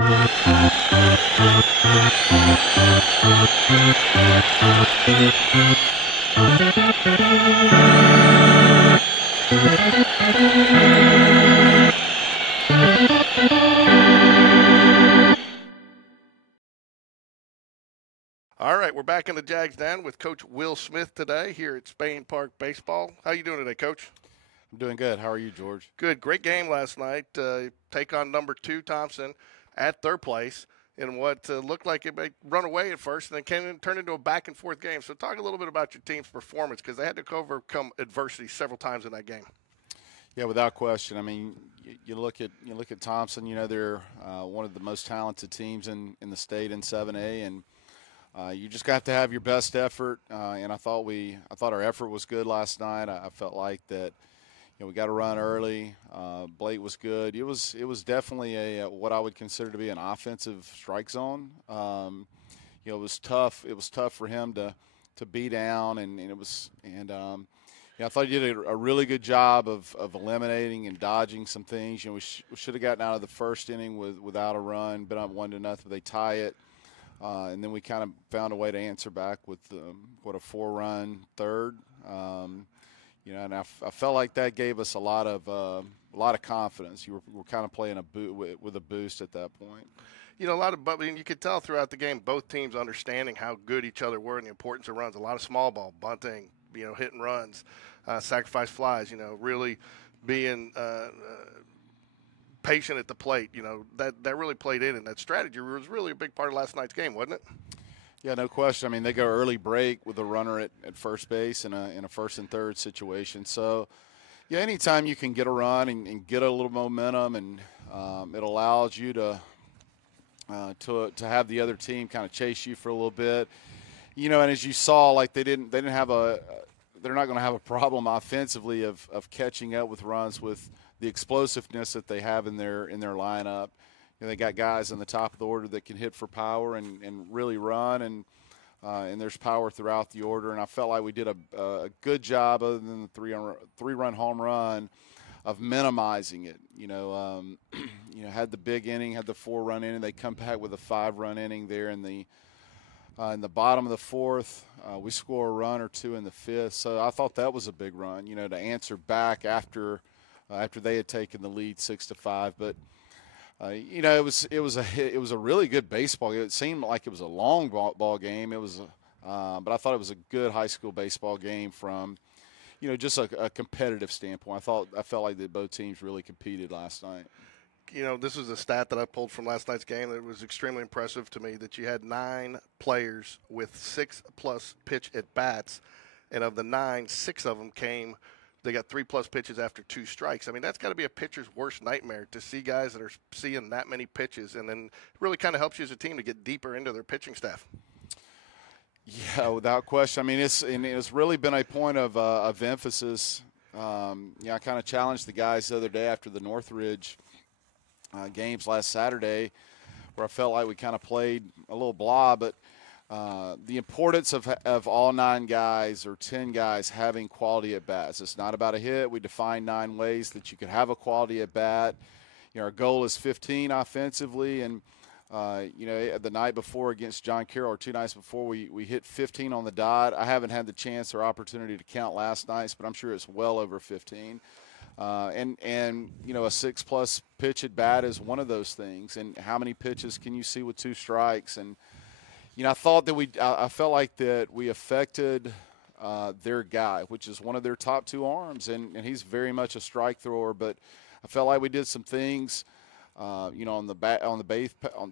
All right, we're back in the Jags Den with Coach Will Smith today here at Spain Park Baseball. How you doing today, Coach? I'm doing good. How are you, George? Good. Great game last night. Take on number 2 Thompson at third place in what looked like it may run away at first, and then turned into a back and forth game. So talk a little bit about your team's performance, because they had to overcome adversity several times in that game. Yeah, without question. I mean, you look at Thompson. You know, they're one of the most talented teams in the state in 7A, and you just got to have your best effort. And I thought our effort was good last night. I felt like that. You know, we got to run early. Blake was good. It was definitely what I would consider to be an offensive strike zone. You know, it was tough. It was tough for him to be down, yeah, I thought he did a really good job of eliminating and dodging some things. You know, we should have gotten out of the first inning without a run, been up 1-0. They tie it, and then we kind of found a way to answer back with a 4-run third. You know, and I felt like that gave us a lot of confidence. You were kind of playing with a boost at that point. You know, you could tell throughout the game both teams understanding how good each other were and the importance of runs. A lot of small ball, bunting, you know, hitting runs, sacrifice flies. You know, really being patient at the plate. You know, that really played in, and that strategy was really a big part of last night's game, wasn't it? Yeah, no question. I mean, they go early break with a runner at first base in a first and third situation. So, yeah, anytime you can get a run and get a little momentum, and it allows you to have the other team kind of chase you for a little bit. You know, and as you saw, like they're not going to have a problem offensively of catching up with runs with the explosiveness that they have in their lineup. You know, they got guys in the top of the order that can hit for power and really run, and there's power throughout the order. And I felt like we did a good job, other than the three-run home run, of minimizing it. You know, had the big inning, had the 4-run inning. They come back with a 5-run inning there in the bottom of the fourth. We score a run or two in the fifth. So I thought that was a big run, you know, to answer back after they had taken the lead 6-5. But you know, it was a really good baseball game. It seemed like it was a long ball game. It was, but I thought it was a good high school baseball game from, you know, just a competitive standpoint. I felt like that both teams really competed last night. You know, this is a stat that I pulled from last night's game that was extremely impressive to me, that you had 9 players with 6+ pitch at bats, and of the 9, 6 of them they got 3+ pitches after 2 strikes. I mean, that's got to be a pitcher's worst nightmare, to see guys that are seeing that many pitches, and then it really kind of helps you as a team to get deeper into their pitching staff. Yeah, without question. I mean, it's really been a point of emphasis. I kind of challenged the guys the other day after the Northridge games last Saturday, where I felt like we kind of played a little blah, but the importance of all 9 guys or 10 guys having quality at bats. It's not about a hit. We define 9 ways that you could have a quality at bat. You know, our goal is 15 offensively, and you know, the night before against John Carroll, or 2 nights before, we hit 15 on the dot. I haven't had the chance or opportunity to count last night's, but I'm sure it's well over 15. And you know, a 6+ pitch at bat is one of those things. And how many pitches can you see with 2 strikes? And you know, I felt like that we affected their guy, which is one of their top 2 arms, and he's very much a strike thrower. But I felt like we did some things, you know, on the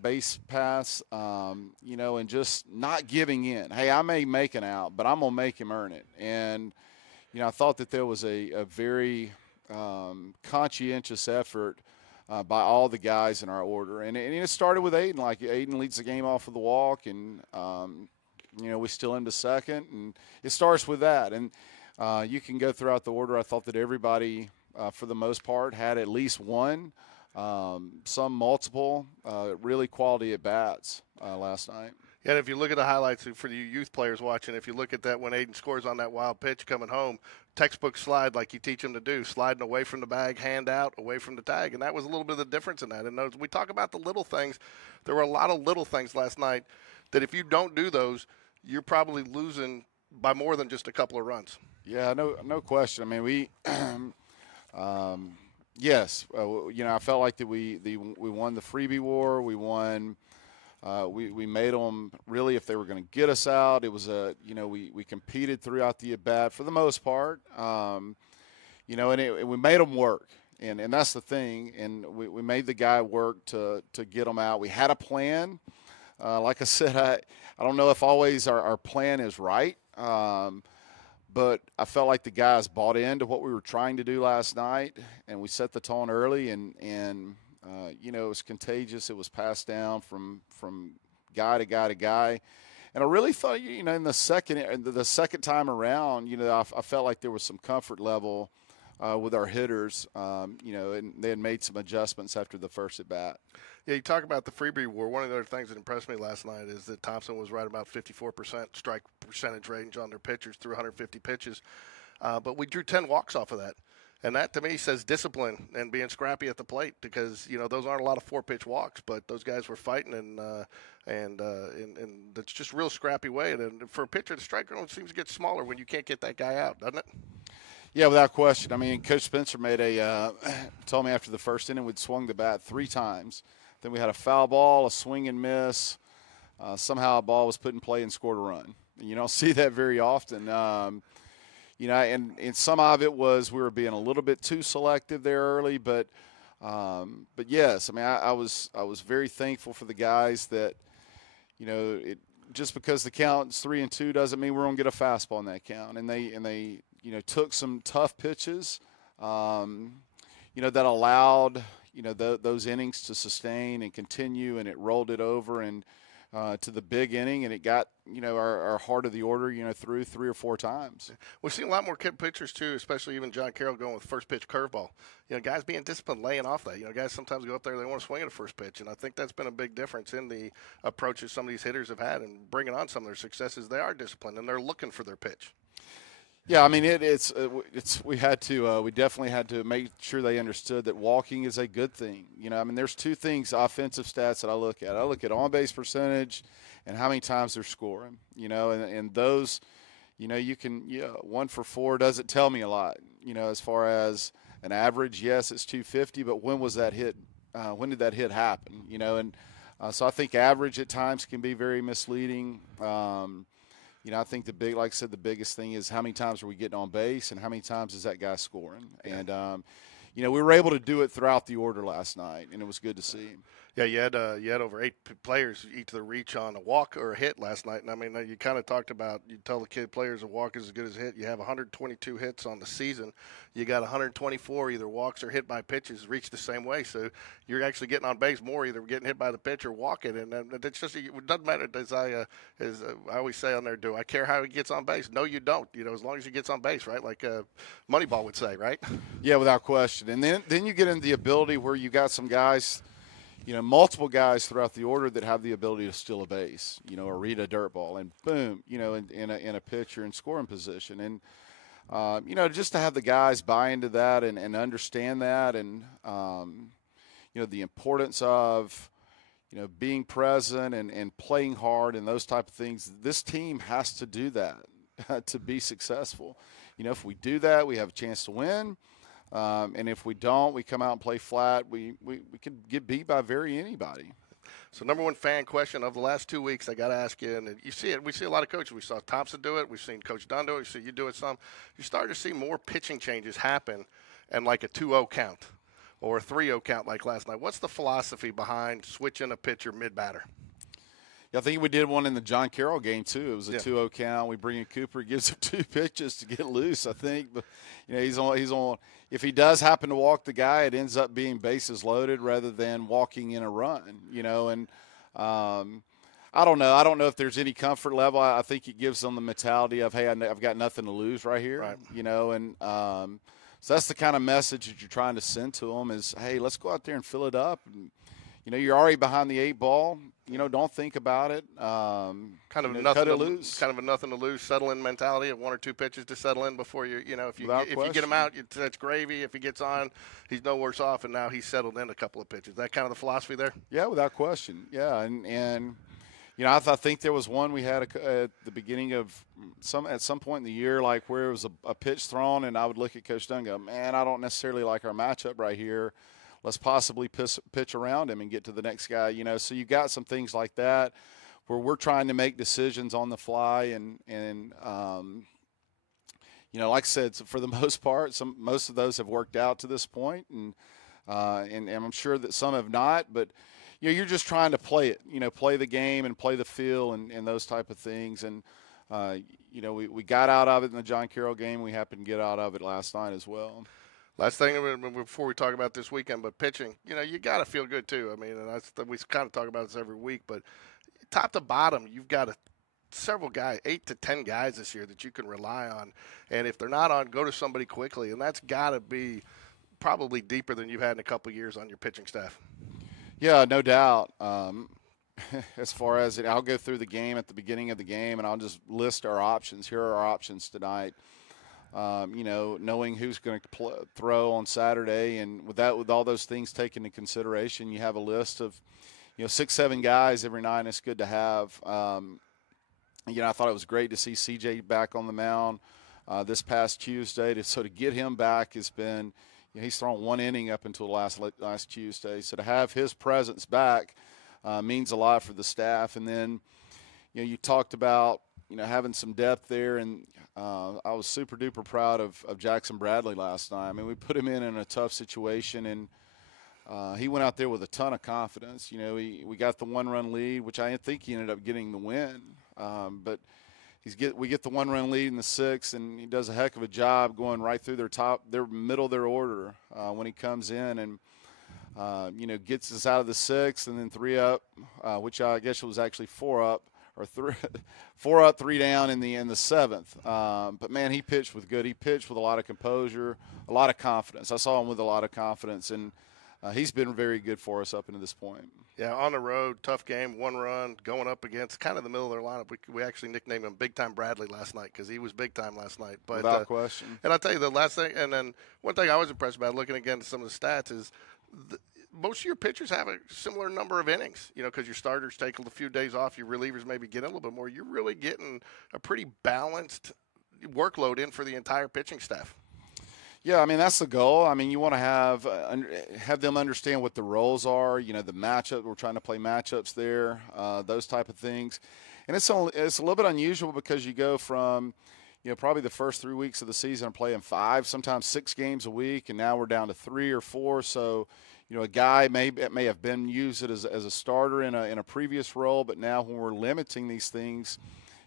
base pass, you know, and just not giving in. Hey, I may make an out, but I'm gonna make him earn it. And you know, I thought that there was a very conscientious effort by all the guys in our order. And it started with Aiden. Like, Aiden leads the game off of the walk, and, you know, we still into second. And it starts with that. And you can go throughout the order. I thought that everybody, for the most part, had at least one, some multiple, really quality at-bats last night. And if you look at the highlights for the youth players watching, if you look at that when Aiden scores on that wild pitch coming home, textbook slide like you teach them to do, sliding away from the bag, hand out, away from the tag. And that was a little bit of the difference in that. And those, we talk about the little things. There were a lot of little things last night that if you don't do those, you're probably losing by more than just a couple of runs. Yeah, no question. I mean, we yes, I felt like that we won the freebie war. We won. We made them really, if they were going to get us out, it was we competed throughout the at bat for the most part, and we made them work, and that's the thing, and we made the guy work to get them out. We had a plan. Like I said, I don't know if always our plan is right, but I felt like the guys bought into what we were trying to do last night, and we set the tone early, and it was contagious. It was passed down from guy to guy to guy. And I really thought, in the second time around, I felt like there was some comfort level with our hitters, and they had made some adjustments after the first at bat. Yeah, you talk about the freebie war. One of the other things that impressed me last night is that Thompson was right about 54% strike percentage range on their pitchers through 150 pitches. But we drew 10 walks off of that. And that, to me, says discipline and being scrappy at the plate because, those aren't a lot of 4-pitch walks, but those guys were fighting and that's just real scrappy way. And for a pitcher, the strike zone seems to get smaller when you can't get that guy out, doesn't it? Yeah, without question. I mean, Coach Spencer told me after the first inning we'd swung the bat 3 times. Then we had a foul ball, a swing and miss. Somehow a ball was put in play and scored a run. And you don't see that very often. And some of it was we were being a little bit too selective there early, but yes, I mean, I was very thankful for the guys that, just because the count's 3-2 doesn't mean we're gonna get a fastball in that count, and they took some tough pitches, that allowed those innings to sustain and continue, and it rolled it over and to the big inning, and it got our heart of the order through 3 or 4 times. We've seen a lot more kid pitchers too, especially even John Carroll going with first pitch curveball. Guys being disciplined, laying off that. Guys sometimes go up there, they want to swing at a first pitch, and I think that's been a big difference in the approaches some of these hitters have had and bringing on some of their successes. They are disciplined and they're looking for their pitch. Yeah, I mean we definitely had to make sure they understood that walking is a good thing. There's 2 things, offensive stats, that I look at. I look at on base percentage and how many times they're scoring. And those, you can 1 for 4 doesn't tell me a lot. As far as an average, yes, it's 250, but when was that hit? When did that hit happen? So I think average at times can be very misleading. I think like I said, the biggest thing is how many times are we getting on base and how many times is that guy scoring. And, we were able to do it throughout the order last night, and it was good to see. Yeah, you had over 8 players each to the reach on a walk or a hit last night. And, I mean, you kind of talked about, you tell the kid players a walk is as good as a hit. You have 122 hits on the season. You got 124 either walks or hit by pitches reached the same way. So you're actually getting on base more, either getting hit by the pitch or walking. And it's just, it doesn't matter, as I always say on there, do I care how he gets on base? No, you don't. As long as he gets on base, right? Like Moneyball would say, right? Yeah, without question. And then you get into the ability where you got some guys – multiple guys throughout the order that have the ability to steal a base, or read a dirt ball, and boom, in a pitch or in scoring position. And, just to have the guys buy into that and understand that and, the importance of, being present and playing hard and those type of things. This team has to do that to be successful. If we do that, we have a chance to win. And if we don't, we come out and play flat, we could get beat by anybody. So number one fan question of the last 2 weeks, I got to ask you, and you see it. We see a lot of coaches. We saw Thompson do it. We've seen Coach Dunn do it. We see you do it some. You start to see more pitching changes happen and like a 2-0 count or a 3-0 count like last night. What's the philosophy behind switching a pitcher mid-batter? Yeah, I think we did one in the John Carroll game, too. It was a 2-0 count. We bring in Cooper, gives him 2 pitches to get loose, I think. But, he's on. If he does happen to walk the guy, it ends up being bases loaded rather than walking in a run, And I don't know. I don't know if there's any comfort level. I think it gives them the mentality of, hey, I've got nothing to lose right here, right. And so that's the kind of message that you're trying to send to them is, hey, let's go out there and fill it up and, you're already behind the 8 ball. Don't think about it. Kind of nothing cut to it loose. Kind of a nothing to lose, settle in mentality of 1 or 2 pitches to settle in before if you get him out, that's gravy. If he gets on, he's no worse off, and now he's settled in a couple of pitches. That kind of the philosophy there. Yeah, without question. Yeah, and I think there was one we had at the beginning of at some point in the year, like where it was a pitch thrown, and I would look at Coach Dunn and go, man, I don't necessarily like our matchup right here. Let's possibly pitch around him and get to the next guy. So you got some things like that where we're trying to make decisions on the fly, and like I said, for the most part, most of those have worked out to this point, and I'm sure that some have not, but. You're just trying to play it, play the game and play the feel and those type of things. And, we got out of it in the John Carroll game. We happened to get out of it last night as well. Last thing before we talk about this weekend, but pitching, you got to feel good too. I mean, and we kind of talk about this every week, but top to bottom, you've got several guys, 8 to 10 guys this year that you can rely on. And if they're not on, go to somebody quickly. And that's got to be probably deeper than you've had in a couple of years on your pitching staff. Yeah, no doubt. As far as I'll go through the game at the beginning of the game, and I'll just list our options. Here are our options tonight. Knowing who's going to throw on Saturday, and with all those things taken into consideration, you have a list of 6, 7 guys every night. It's good to have. I thought it was great to see CJ back on the mound this past Tuesday. So to get him back has been. He's thrown 1 inning up until last Tuesday. So to have his presence back means a lot for the staff. And then, you talked about, having some depth there. And I was super duper proud of Jackson Bradley last night. I mean, we put him in a tough situation, and he went out there with a ton of confidence. We got the 1-run lead, which I think he ended up getting the win. But we get the 1-run lead in the 6th, and he does a heck of a job going right through their middle of their order when he comes in, and gets us out of the 6th, and then 3 up, which I guess was actually 4 up, or 4 up, 3 down in the 7th. But man, he pitched with a lot of composure, a lot of confidence. I saw him with a lot of confidence, and he's been very good for us up until this point. Yeah, on the road, tough game, 1 run, going up against kind of the middle of their lineup. We actually nicknamed him Big Time Bradley last night because he was big time last night. But, without question. And I'll tell you the last thing, and then one thing I was impressed about looking again at some of the stats is most of your pitchers have a similar number of innings, because your starters take a few days off, your relievers maybe get a little bit more. You're really getting a pretty balanced workload in for the entire pitching staff. Yeah, I mean, that's the goal. I mean, you want to have them understand what the roles are, the matchup. We're trying to play matchups there, those type of things. And it's a little bit unusual because you go from, probably the first 3 weeks of the season playing 5, sometimes 6 games a week, and now we're down to 3 or 4. So, a guy may have been used as a starter in a previous role, but now when we're limiting these things,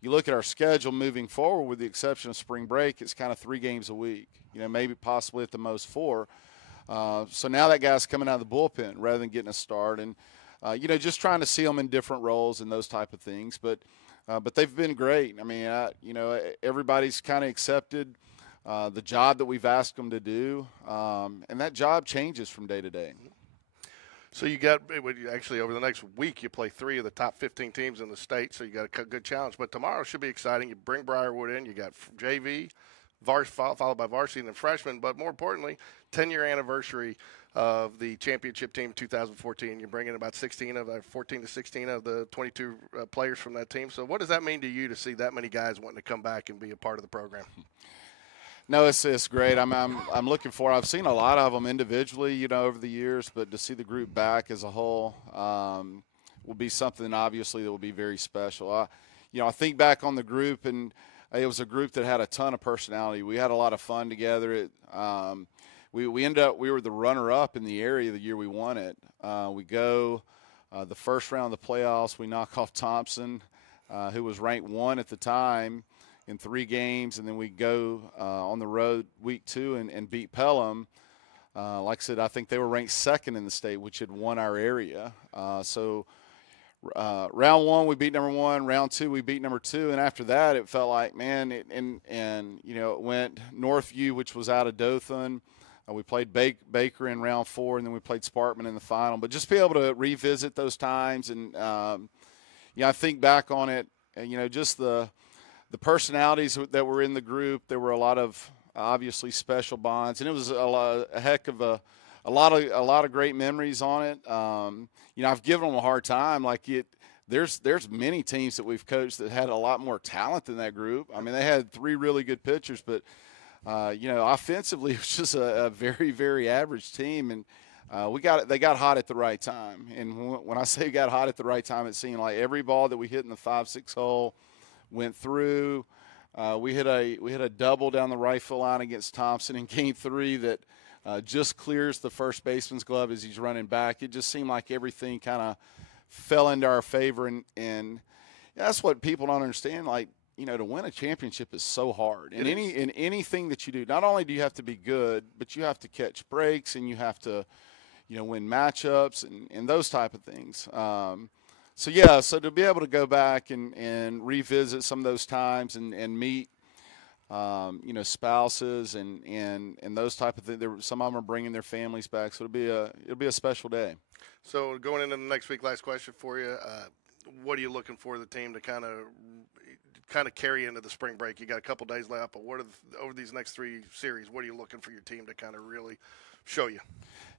you look at our schedule moving forward, with the exception of spring break, it's kind of 3 games a week. Maybe possibly at the most 4. So now that guy's coming out of the bullpen rather than getting a start, and just trying to see them in different roles and those type of things. But they've been great. I mean, everybody's kind of accepted the job that we've asked them to do, and that job changes from day to day. So you got actually over the next week you play 3 of the top 15 teams in the state, so you got a good challenge. But tomorrow should be exciting. You bring Briarwood in. You got JV, followed by varsity and then freshman. But more importantly, 10-year anniversary of the championship team in 2014. You're bringing about 14 to 16 of the 22 players from that team. So what does that mean to you to see that many guys wanting to come back and be a part of the program? No, it's great. I'm looking forward. I've seen a lot of them individually, over the years, but to see the group back as a whole will be something obviously that will be very special. I think back on the group, and it was a group that had a ton of personality. We had a lot of fun together. We ended up, we were the runner-up in the area the year we won it. We go the first round of the playoffs. We knock off Thompson, who was ranked 1 at the time, in 3 games, and then we go on the road week 2 and beat Pelham. Like I said, I think they were ranked 2nd in the state, which had won our area. So round 1 we beat number 1, round 2 we beat number 2, and after that it felt like, man, it went Northview, which was out of Dothan. We played Baker in round 4, and then we played Sparkman in the final. But just be able to revisit those times, and I think back on it, and just the personalities that were in the group. There were a lot of obviously special bonds, and it was a heck of a lot of great memories on it. I've given them a hard time. There's many teams that we've coached that had a lot more talent than that group. I mean, they had 3 really good pitchers, but offensively, it was just a very, very average team, and they got hot at the right time. And when I say got hot at the right time, it seemed like every ball that we hit in the 5-6 hole went through. We hit a double down the right field line against Thompson in Game 3 that just clears the first baseman's glove as he's running back. It just seemed like everything kind of fell into our favor, and that's what people don't understand. To win a championship is so hard. In anything that you do, not only do you have to be good, but you have to catch breaks, and you have to, win matchups and those type of things. So to be able to go back and revisit some of those times and meet, spouses and those type of things. Some of them are bringing their families back, so it'll be a special day. So going into the next week, last question for you: what are you looking for the team to kind of carry into the spring break? You got a couple days left, but over these next 3 series, what are you looking for your team to kind of really show you?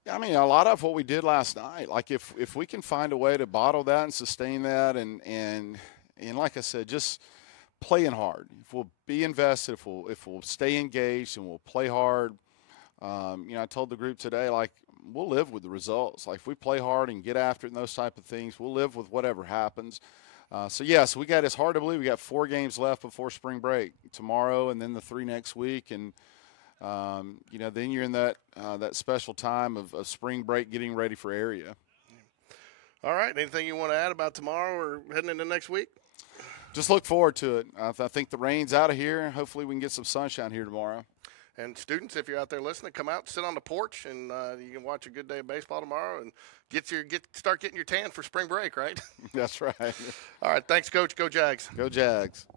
Yeah, I mean, a lot of what we did last night. If we can find a way to bottle that and sustain that, and like I said, just playing hard. If we'll be invested, if we'll stay engaged and we'll play hard. I told the group today, we'll live with the results. If we play hard and get after it and those type of things, we'll live with whatever happens. So we got, it's hard to believe we got 4 games left before spring break, tomorrow and then the 3 next week. And, then you're in that special time of spring break getting ready for area. All right. Anything you want to add about tomorrow or heading into next week? Just look forward to it. I think the rain's out of here. Hopefully we can get some sunshine here tomorrow. And students, if you're out there listening, come out, sit on the porch, and you can watch a good day of baseball tomorrow and start getting your tan for spring break, right? That's right. All right, thanks, Coach. Go Jags. Go Jags.